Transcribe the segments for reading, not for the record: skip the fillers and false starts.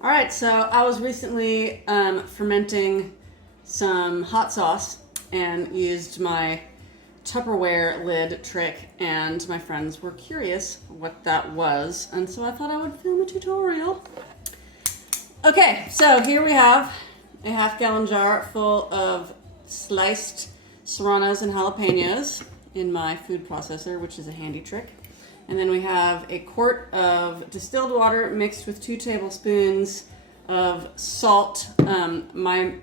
All right, so I was recently fermenting some hot sauce and used my Tupperware lid trick, and my friends were curious what that was, and so I thought I would film a tutorial. Okay, so here we have a half-gallon jar full of sliced serranos and jalapenos in my food processor, which is a handy trick. And then we have a quart of distilled water mixed with 2 tablespoons of salt. My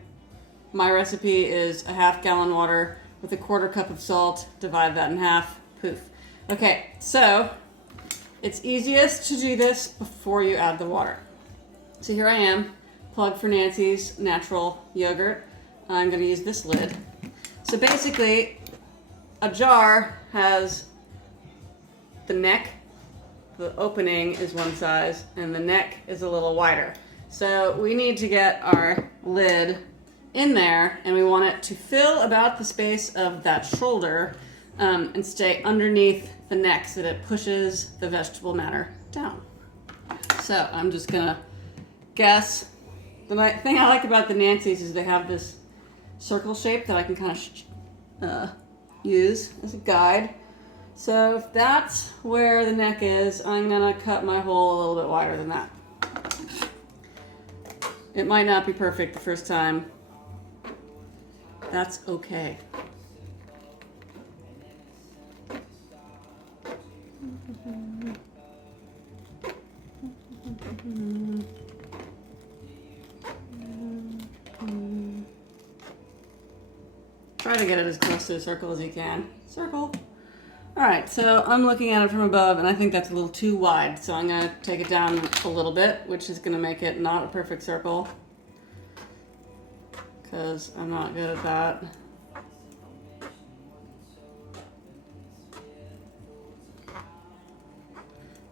recipe is a half-gallon water with a 1/4 cup of salt. Divide that in half. Poof. Okay, so it's easiest to do this before you add the water. So here I am, plug for Nancy's natural yogurt. I'm going to use this lid. So basically, a jar has the neck, the opening is one size, and the neck is a little wider. So we need to get our lid in there, and we want it to fill about the space of that shoulder and stay underneath the neck so that it pushes the vegetable matter down. So I'm just gonna guess. The thing I like about the Nancy's is they have this circle shape that I can kind of use as a guide. So if that's where the neck is, I'm gonna cut my hole a little bit wider than that. It might not be perfect the first time. That's okay. Try to get it as close to a circle as you can. Circle. All right, so I'm looking at it from above, and I think that's a little too wide. So I'm gonna take it down a little bit, which is gonna make it not a perfect circle, because I'm not good at that.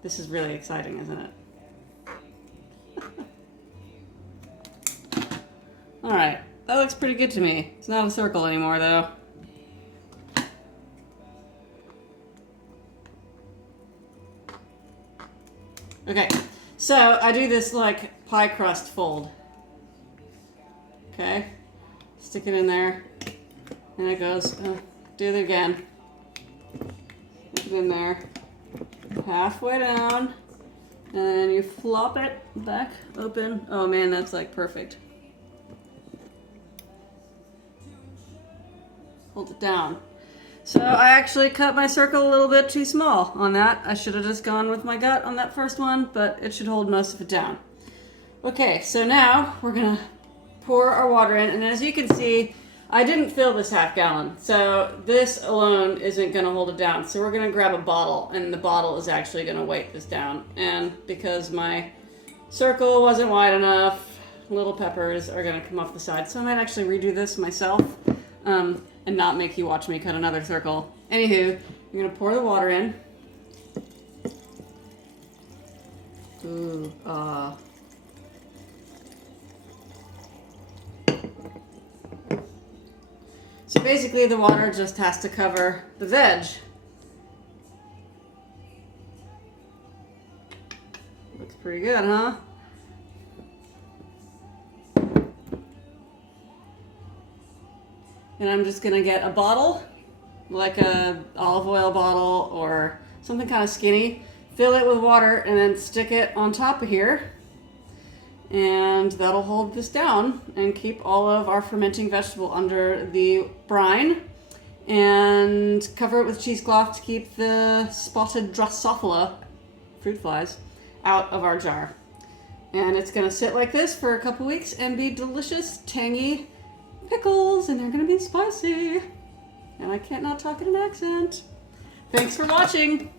This is really exciting, isn't it? All right, that looks pretty good to me. It's not a circle anymore, though. Okay, so I do this like pie crust fold. Okay, stick it in there, and it goes, do it again. Stick it in there, halfway down, and then you flop it back open. Oh man, that's like perfect. Hold it down. So I actually cut my circle a little bit too small on that. I should have just gone with my gut on that first one, but it should hold most of it down. Okay, so now we're gonna pour our water in, and as you can see, I didn't fill this half-gallon, so this alone isn't gonna hold it down. So we're gonna grab a bottle, and the bottle is actually gonna weight this down. And because my circle wasn't wide enough, little peppers are gonna come off the side. So I might actually redo this myself. And not make you watch me cut another circle. Anywho, you're gonna pour the water in. Ooh, So basically the water just has to cover the veg. Looks pretty good, huh? And I'm just gonna get a bottle, like a olive oil bottle or something kind of skinny, fill it with water, and then stick it on top of here. And that'll hold this down and keep all of our fermenting vegetable under the brine. And cover it with cheesecloth to keep the spotted Drosophila, fruit flies, out of our jar. And it's gonna sit like this for a couple weeks and be delicious, tangy pickles, and they're gonna be spicy. And I can't not talk in an accent. Thanks for watching.